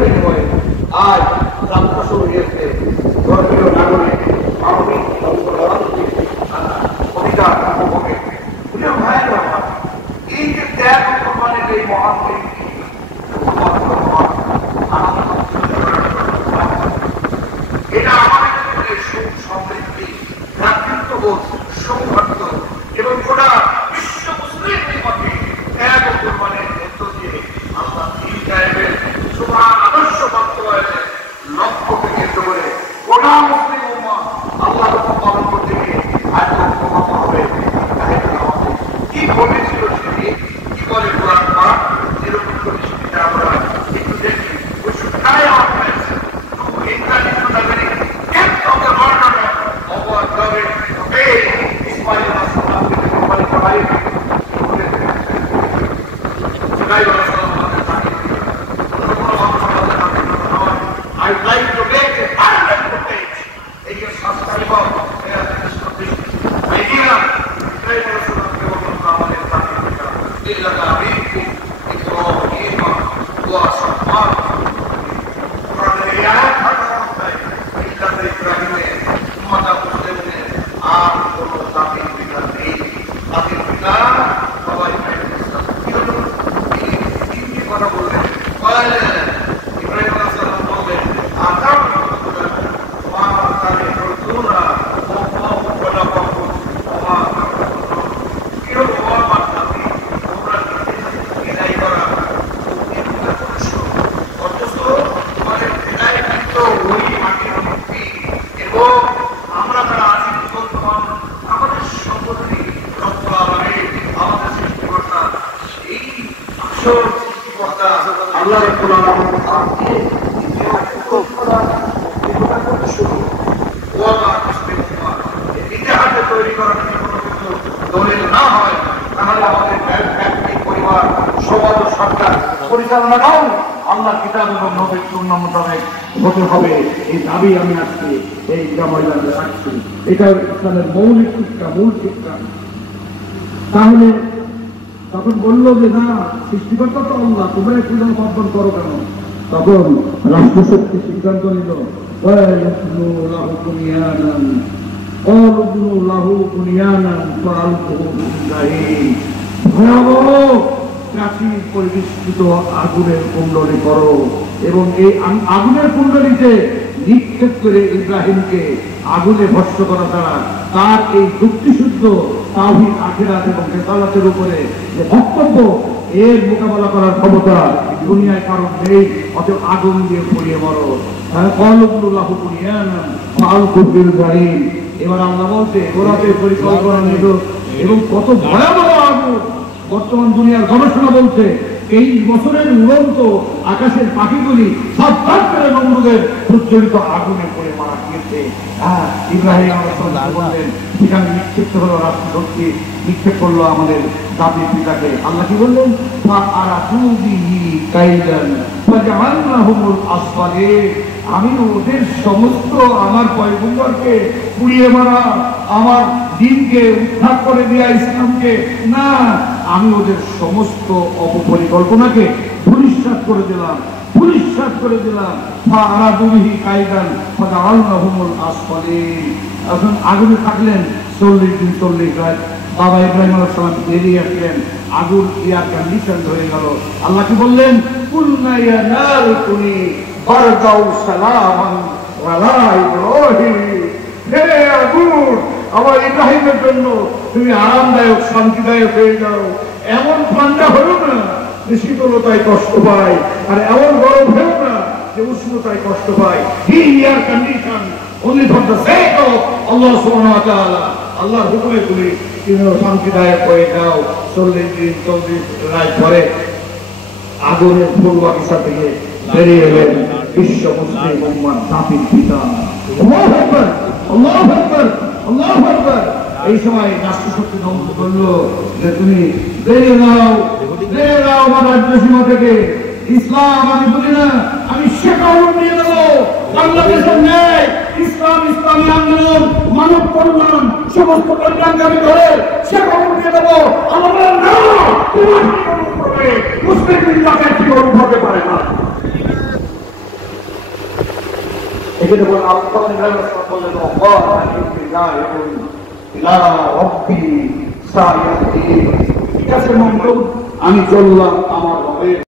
বিনিময়ে আজ যাত্রা শুরু হয়েছে ধর্মীয় নাগরিক মানবিক অধিকার উপভোগে। এই যে ত্যাগ কোরবানির এই মহান ব্যক্তি এটা আমাদের সুখ সমৃদ্ধি ভ্রাতৃত্ববোধ সৌহার্দ্য এবং গোটা বিশ্ব মুসলিমের মধ্যে ত্যাগ ও কোরবানির মধ্য দিয়ে আল্লাহ দিন কায়েমের সুবহান আদর্শ বাস্তবায়নের লক্ষ্যকে কেন্দ্র করে গোটা মুসলিম উম্মাহ আল্লাহর হুকুম পালন করতে গিয়ে আজ ঐক্যবদ্ধ হবে। কি বলেছিল সেটি, কি বলে কোরআন পাক, এরকম করে সেটা আমরা একটু দেখি। We should try our best to encourage the very depth of the order of our government to pay this money of I'd like to make a parallel footage against subscriber idea إلا تعريفكم إبراهيم وصفار الرياض هذا إلا إبراهيم مدى مسلمين آم كل ذاتين بكاتين ذاتين بكا بابا إبراهيم إني بنا بولي قال إبراهيم السلام بولي آتام وما كان يردون وما ولا بقول وما كيرو وما ইতিহাসে তৈরি করার কোনো কিছু দলিল না হয় তাহলে আমাদের পরিবার সমাজ ও সরকার পরিচালনাটাও আল্লাহ কিতাব এবং নবীর সুন্নাহ মোতাবেক হতে হবে। এই দাবি আমি আজকে এই ময়দানে রাখছি। এটা ইসলামের মৌলিক শিক্ষা, মূল শিক্ষা। তাহলে তখন বললো যে না, সৃষ্টিকর্তা তো আল্লাহ, তোমরা একটু সমর্থন করো কেন? তখন রাষ্ট্রশক্তি সিদ্ধান্ত নিল পরিবেষ্টিত আগুনের কুণ্ডলী করো এবং এই আগুনের কুণ্ডলীতে নিক্ষেপ করে ইব্রাহিমকে আগুনে ভস্ম করা ছাড়া তার এই যুক্তিশুদ্ধ তাওহীদ আখিরাত এবং রিসালাতের উপরে যে বক্তব্য, এর মোকাবেলা করার ক্ষমতা দুনিয়ায় কারণ নেই। অতএব আগুন দিয়ে পুড়িয়ে মরো। এবার আল্লাহ বলছে ওরা তো পরিকল্পনা নিল এবং কত ভয়াবহ আগুন। বর্তমান দুনিয়ার গবেষণা বলছে 23 বছরের উড়ন্ত আকাশের পাখিগুলি নমরুদের প্রজ্বলিত আগুনে পড়ে মারা গিয়েছে। ইব্রাহিম বললেন সেখানে নিক্ষিপ্ত হলো রাষ্ট্রশক্তি, নিক্ষেপ করলো আমাদের জাতির পিতাকে। আল্লাহ কি বললেন? আমি ওদের সমস্ত আমার পয়গম্বরকে পুড়িয়ে মারা, আমার দিনকে উদ্ধার করে দেয়া, ইসলামকে না, আমি ওদের সমস্ত অপপরিকল্পনাকে ভূলিসাৎ করে দিলাম, ভূলিসাৎ করে দিলাম। এখন আগুনে থাকলেন 40 দিন 40 রাত। বাবা ইব্রাহিম আলাইহিস সালাম বেরিয়ে আসলেন, আগুন এয়ার কন্ডিশন হয়ে গেল। আল্লাহ কি বললেন? কুলনা ইয়া নার কুনি বারদাউ সালামান ওয়ালা ইব্রাহিম। হে আগুন, আমার ইব্রাহিমের জন্য তুমি আরামদায়ক শান্তিদায়ক হয়ে যাও। এমন ঠান্ডা হলো না যে শীতলতায় কষ্ট পায়, আর এমন গরম হলো না যে উষ্ণতায় কষ্ট পায়। Air condition only for the sake of Allah subhanahu wa ta'ala. আল্লাহর হুকুমে তুমি শান্তিদায়ক হয়ে যাও। 40 দিন 40 রাত পরে আগুনের ফুল বাগিচা থেকে বেরিয়ে এলেন বিশ্ব মুসলিম উম্মাহর জাতির পিতা। আল্লাহু আকবার, আল্লাহু আকবার, আল্লাহু আকবার। এই সময় রাষ্ট্রশক্তি ধ্বংস করলো যে তুমি বেরিয়ে যাও, বেরিয়ে যাও আমার রাজ্য সীমা থেকে। ইসলাম আমি বলি না, আমি শেখানো নিয়ে দেবো। বাংলাদেশের ন্যায় ইসলাম, ইসলামী আন্দোলন, মানব কল্যাণ, সমস্ত কল্যাণকামী ধরে শেখানো নিয়ে দেবো। আমরা না, মুসলিম মিল্লাতের জীবন হতে পারে না। এখানে বলেন আল্লাহ ইব্রাহিম আলাইহিস সালাম বললেন ওয়াল্লাহ ইন্নী যাইবুন ইলা রাব্বি সাইয়্যিদিন। ঠিক আছে মঙ্গল, আমি চললাম আমার রবের